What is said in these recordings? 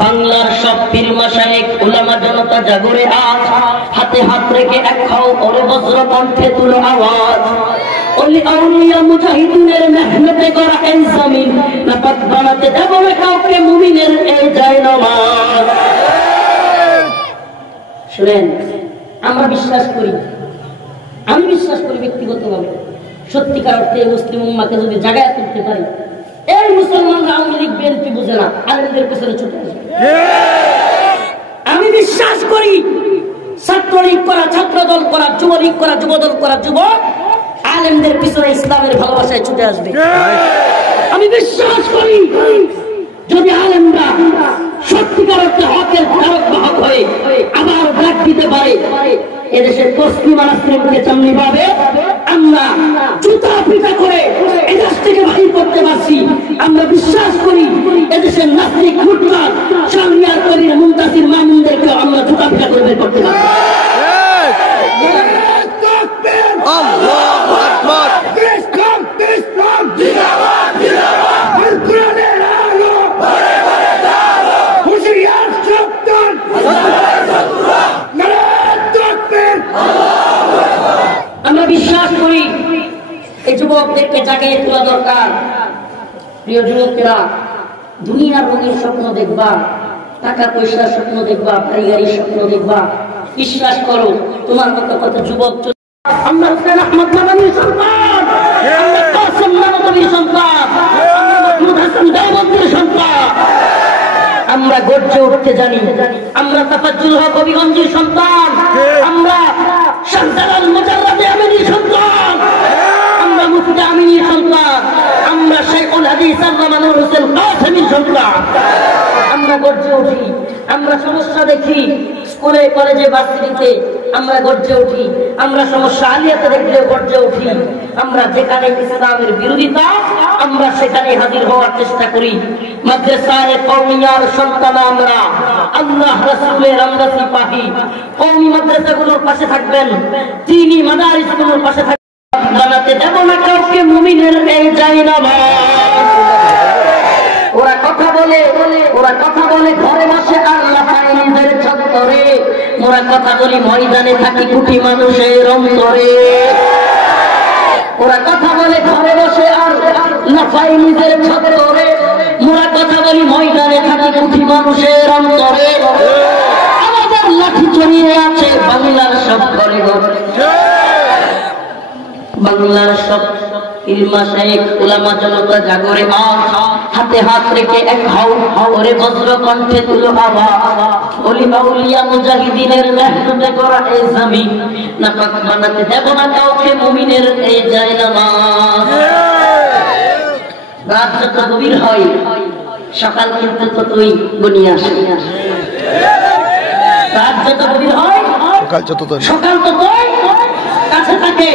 বাংলার সব পীর মাশায়েখ উলামা জনতা জাগরে আজ, হাতে হাত রেখে এক খাও ওরে বজ্র কণ্ঠে তুলো আওয়াজ। ওলি আউলিয়া মুজাহিদিনের মেহনতে করা এই জমিন, নাপাক বানাতে দেব না কাউকে মুমিনের এই জায়নামাজ। শুনেন, আমরা বিশ্বাস করি, আমি বিশ্বাস করি ব্যক্তিগতভাবে, সত্যিকার অর্থে মুসলিম উম্মাহকে যদি জায়গায় তুলতে পারি, এই মুসলমানরা আওয়ামী লীগ বিএনপি বুঝে না, আলেমদের পেছনে ছুটে আসে। আমি বিশ্বাস করি ছাত্রলীগ করা, ছাত্র দল করা, যুবলীগ করা, যুবদল করা যুবক আলেমদের পিছনে ইসলামের ভালোবাসায় ছুটে আসবে। আমি বিশ্বাস করি যদি আলেমরা সত্যিকার অর্থে হকের ধারক বাহক হয়ে আবার ডাক দিতে পারে, এদেশের তসলিমা নাসরিনকে চামনি পাবে, আমরা জুতা পিটা করে এদেশ থেকে বাহির করতে পারছি। আমরা বিশ্বাস করি এদেশের নাস্তিক মুটলাক শাহরিয়ার কবির মুনতাসির মামুনদেরকে আমরা জুতা পিটা করে বের করতে পারছি। আমরা বিশ্বাস করি এই যুবকদেরকে জাগিয়ে তোলা দরকার। প্রিয় যুবকেরা, দুনিয়ার রোগের স্বপ্ন দেখবা, টাকা পয়সার স্বপ্ন দেখবা, বাড়ি গাড়ির স্বপ্ন দেখবা, বিশ্বাস করো তোমার মতো কত যুবক। আমরা হুসেন আহমদ মাদানির সন্তান, আমরা কাসেম নানবীর সন্তান, আমরা মাহমুদ হাসান দেওবন্দির সন্তান, আমরা গর্জে উঠতে জানি। আমরা তাফাজ্জুল হক হবিগঞ্জের সন্তান, আমরা শাহজালাল মুজাররাদ আমিনীর সন্তান, আমরা মুফতি আমিনীর সন্তান, আমরা শেখুল হাদিস আল্লামানুর হোসেন কাসেমীর সন্তান। আমরা গর্জে উঠি, আমরা সমস্যা দেখি স্কুলে কলেজে ভার্সিটিতে, আমরা গর্জে উঠি। আমরা সমস্যা আলিয়াতে দেখলে গর্জে উঠি। আমরা যেখানে ইসলামের বিরোধিতা, আমরা সেখানে হাজির হওয়ার চেষ্টা করি। মাদ্রাসায়ে কওমিয়ার সন্তান আমরা, আল্লাহ রাসূলের আমরা সিপাহী। কওমি মাদ্রাসাগুলোর পাশে থাকবেন, দ্বীনি মাদারিসগুলোর পাশে থাকবেন। বানাতে দেব না কাউকে মুমিনের এই জায়নামাজ। ওরা কথা বলে, ওরা কথা বলে ঘরে বসে আর লাফায় নিজের চত্বরে, ওরা কথা বলি ময়দানে থাকি কোটি মানুষের অন্তরে। ওরা কথা বলে ঘরে বসে আর লাফায় নিজের চত্বরে, ওরা কথা বলি ময়দানে থাকি কোটি মানুষের অন্তরে। আমাদের লাঠি চড়িয়ে আছে বাংলার সব ঘরে ঘরে, বাংলার সব পীর মাশায়েখ উলামা জনতা জাগরে আজ, হাতে হাত রেখে এক হাও ওরে বজ্র কণ্ঠে তুলো আওয়াজ। ওলি আউলিয়া মুজাহিদিনের মেহনতে করা এই জমিন, নাপাক বানাতে দেব না কাউকে মুমিনের এই জায়নামাজ। রাত যত গভীর হয় সকাল কিন্তু ততই ঘনিয়ে আসে। রাত যত গভীর হয় সকাল ততই কাছে থাকে।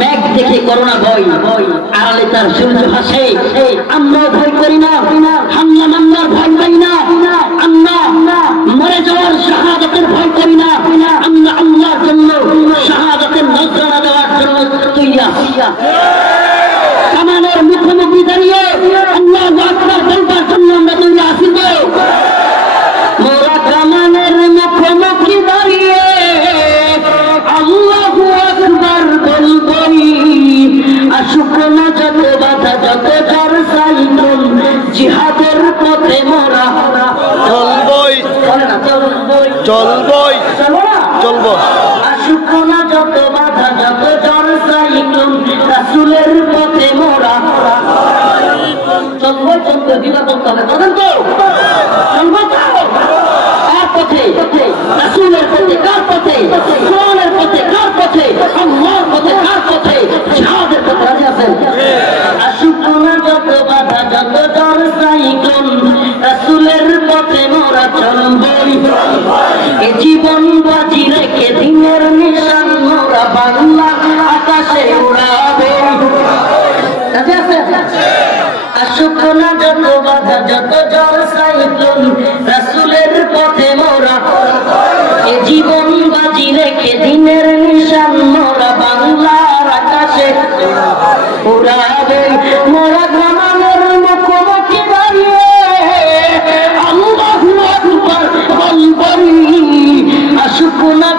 মেঘ দেখে করোনা ভয়, আড়ালে তার সূর্য হাসে। আমরা ভয় করি না, হামলা মামলার ভয় পাই না, আমরা মরে যাওয়ার শাহাদাতের ভয় করি না। আমরা আল্লাহর জন্য শাহাদাতের নজরানা দেওয়ার জন্য তৈরি। কামানের মুখোমুখি দাঁড়িয়ে আল্লাহু আকবার বলবার জন্য আমরা তৈরি আছি। মোরা কামানের মুখোমুখি দাঁড়িয়ে আল্লাহু আকবার বলবই। আসুক না যত বাধা, যত ঝড় সাইক্লোন, জিহাদের পথে মোরা চলবই, চলবই, চলবো। আসুক না যত বাধা, যত ঝড় সাইক্লোন, রাসূলের পথে মোরা চলবো। চলবো দিবা বলতে হবে, বলেন তো চলবো তো কার পথে? রাসূলের পথে। কার পথে? কোরআনের পথে। কার পথে? আল্লাহর পথে। কার পথে? জিহাদের পথে। রাজি আছেন? আসুক না যত বাধা, যত ঝড় সাইক্লোন, রাসূলের পথে মোরা চলবই। এ জীবন বাজি রেখে দিনের নিশান মোরা বাংলা আকাশে উড়াবে। রাজি আছেন? আসুক না যত বাধা, যত ঝড় সাইক্লোন, রাসূলের পথে মোরা এ জীবন বাজি রেখে দিনের নিশান মোরা বাংলার আকাশে উড়াবে। মোরা গ্রামের মুখোমুখি দাঁড়িয়ে আল্লাহ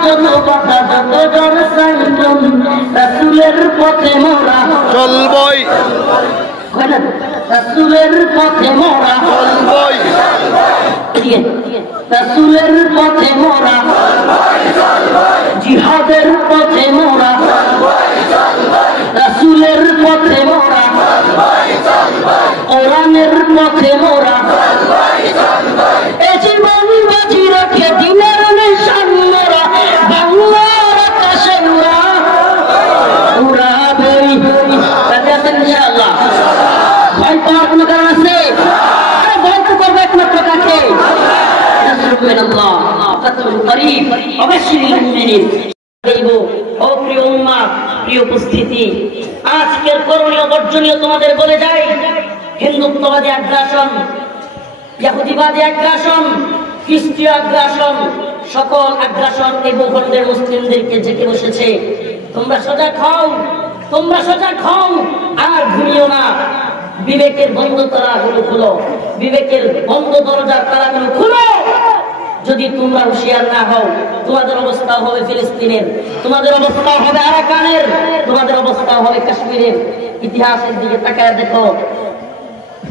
যত কথা যত জন সাইক্লোন রাসূলের পথে মোরা চলবই, রাসূলের পথে মোরা চলবই, রাসূলের পথে মোরা জিহাদের পথে মোরা রাসূলের পথে মোরা কোরআনের পথে মোরা এই জীবন বাজি রেখে দিনের নিশান মোরা বাংলার আকাশে উড়াবেই ইনশাআল্লাহ। ভয় পাওয়ার কোনো কারণ আছে? আরে ভয় তো করবে একমাত্র কাকে? প্রিয় উপস্থিতি, আজকের করণীয় বর্জনীয় তোমাদের বলে যায়, হিন্দুত্ববাদী আগ্রাসন, ইহুদিবাদী আগ্রাসন, খ্রিস্টীয় আগ্রাসন, সকল আগ্রাসন এই ভূখণ্ডের মুসলিমদেরকে জেগে বসেছে। তোমরা সজাগ হও, তোমরা সজাগ হও, আর ঘুমিও না। বিবেকের বন্ধ তালাগুলো খুলো, বিবেকের বন্ধ দরজার তালাগুলো খুলো। যদি তোমরা হুঁশিয়ার না হও, তোমাদের অবস্থা হবে ফিলিস্তিনের, তোমাদের অবস্থা হবে আরাকানের, তোমাদের অবস্থা হবে কাশ্মীরের। ইতিহাসের দিকে তাকায় দেখো,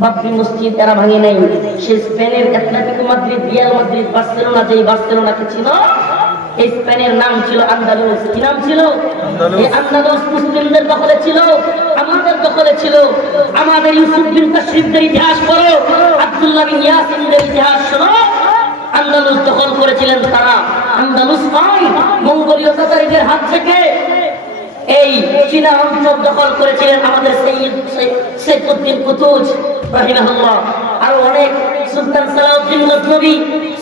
বাবরি মসজিদ এরা ভাঙে নাই। সে স্পেনের Atletico Madrid, Real Madrid, Barcelona, যেই বার্সেলোনাকে ছিল, এই স্পেনের নাম ছিল আন্দালুস। কি নাম ছিল? এই আন্দালুস মুসলিমদের দখলে ছিল, আমাদের দখলে ছিল। আমাদের ইউসুফ বিন তাশরিফদের ইতিহাস পড়ো, আব্দুল্লাহ বিন ইয়াসিনদের ইতিহাস শোনো। আন্দালুস দখল করেছিলেন তারা। আন্দালুস নয়, মঙ্গোলীয় তাতারিদের হাত থেকে এই চীনা অঞ্চল দখল করেছিলেন আমাদের সৈয়দউদ্দিন কুতুজ রাহিমাহুল্লাহ। আরো অনেক, সুলতান সালাউদ্দিন গজনবী,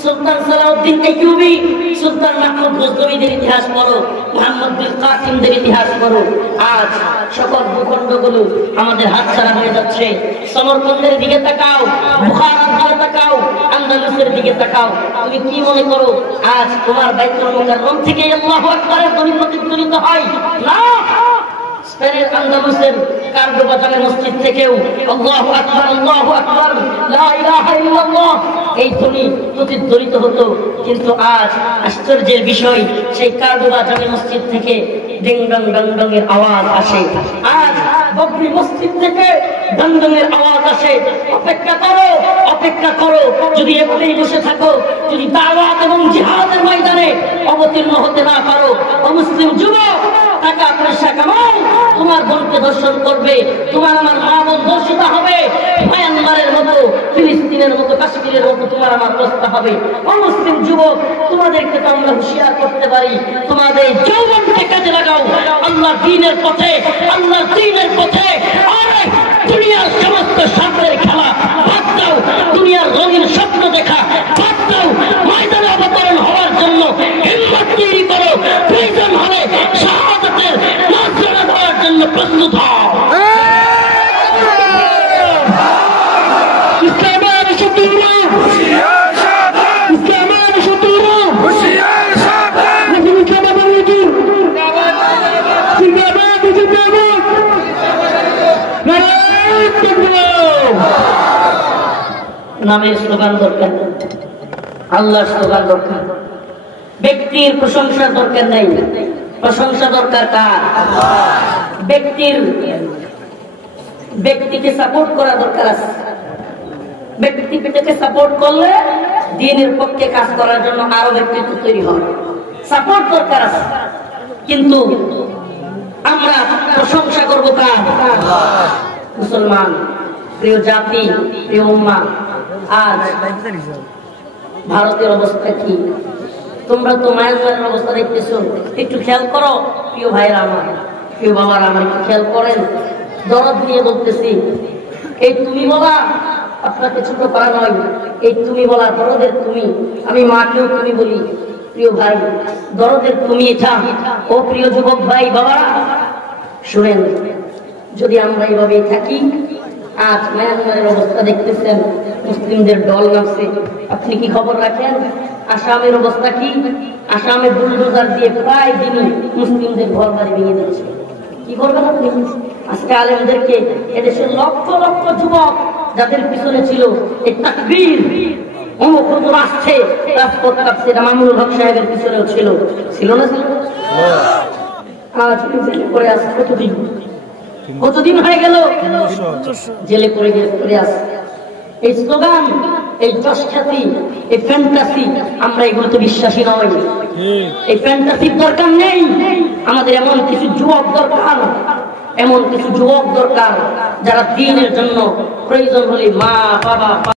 সুলতান সালাউদ্দিন আইয়ুবী, সুলতান মাহমুদ গজনবীদের ইতিহাস পড়ো, মুহাম্মদ বিন কাসিমদের ইতিহাস পড়ো। আজ সকল ভূখণ্ডগুলো আমাদের হাতছাড়া হয়ে যাচ্ছে। সমরকন্দের দিকে তাকাও, বুখারার দিকে তাকাও, আন্দালুসের দিকে তাকাও। তুমি কি মনে করো আজ তোমার বাইতুল মুকাররম থেকে আল্লাহু আকবারের ধ্বনি প্রতিধ্বনিত হয়? না, স্পেনের আন্দালুসের কার্ডোবা জামে মসজিদ থেকেও আল্লাহু আকবার, আল্লাহু আকবার, লা ইলাহা ইল্লাল্লাহ এই ধ্বনি প্রতিধ্বনিত হতো। কিন্তু আজ আশ্চর্যের বিষয়, সেই কার্ডোবা জামে মসজিদ থেকে ডিং ডং ডং ডং এর আওয়াজ আসে। আজ বাবরি মসজিদ থেকে ডং ডং এর আওয়াজ আসে। অপেক্ষা করো, অপেক্ষা করো। যদি এখানেই বসে থাকো, যদি দাওয়াত এবং জিহাদের ময়দানে অবতীর্ণ হতে না পারো, অমুসলিম যুবক টাকা পয়সা কামাও, তোমার বোনকে দর্শন করবে, তোমার আমার মা বোন দর্শিত হবে। মায়ানমারের মতো, ফিলিস্তিনের মতো, কাশ্মীরের মতো তোমার আমার অবস্থা হবে। অমুসলিম যুবক, তোমাদেরকে তো আমরা হুঁশিয়ার করতে পারি, তোমাদের যৌবনকে কাজে লাগাও আল্লাহ দ্বীনের পথে, আল্লাহ দ্বীনের পথে। আরে দুনিয়ার সমস্ত স্বার্থের খেলা বাদ দাও, দুনিয়ার রঙিন স্বপ্ন দেখা বাদ দাও। ময়দানে অবতরণ হওয়ার জন্য হিম্মত তৈরি করো। প্রয়োজন হলে শাহাদাতের নজরা দেওয়ার জন্য প্রস্তুত হও। ইসলামের শত্রুরা, ইসলামের শত্রুরা, নামের স্লোগান দরকার, আল্লাহর স্লোগান দরকার। ব্যক্তির প্রশংসার দরকার নেই, প্রশংসা দরকার কার? ব্যক্তিকে সাপোর্ট করা দরকার আছে। ব্যক্তিকে সাপোর্ট করলে দ্বীনের পক্ষে কাজ করার জন্য আরো ব্যক্তিত্ব তৈরি হয়, সাপোর্ট দরকার আছে। কিন্তু আমরা প্রশংসা করবো কার? মুসলমান, প্রিয় জাতি, প্রিয় উম্মাহ, আজ ভারতের অবস্থা কি? তোমরা তো মায়ানমারের অবস্থা দেখতেছো, একটু খেয়াল করো। প্রিয় ভাইরা আমার, প্রিয় বাবারা আমার, একটু খেয়াল করেন। দরদ নিয়ে বলতেছি, এই তুমি বলা আপনাকে ছোট করা নয়, এই তুমি বলা দরদের তুমি। আমি মাকেও তুমি বলি। প্রিয় ভাই, দরদের তুমি এটা। ও প্রিয় যুবক ভাই, বাবা শুনেন, যদি আমরা এইভাবেই থাকি, আজ মায়ানমারের অবস্থা দেখতেছেন, মুসলিমদের দল নামছে। আপনি কি খবর রাখেন আসামের অবস্থা কি? আসামে বুলডোজার দিয়ে প্রায় দিনই মুসলিমদের ঘর বাড়ি ভেঙে দিচ্ছে। কি করবেন আপনি? আজকে আলেমদেরকে, এদেশের লক্ষ লক্ষ যুবক যাদের পিছনে ছিল এই তাকবীর, অমুক হুজুর আসছে, রাজপথ কাটছে, এটা মামুনুল হক সাহেবের পিছনেও ছিল না? আজ জেলে পড়ে আছে কতদিন হয়ে গেল জেলে পড়ে আছে। এই স্লোগান, এই যশ খ্যাতি, এই ফ্যান্টাসি, আমরা এগুলোতে বিশ্বাসী নয়। এই ফ্যান্টাসির দরকার নেই। আমাদের এমন কিছু যুবক দরকার যারা দ্বীনের জন্য প্রয়োজন হলে মা বাবা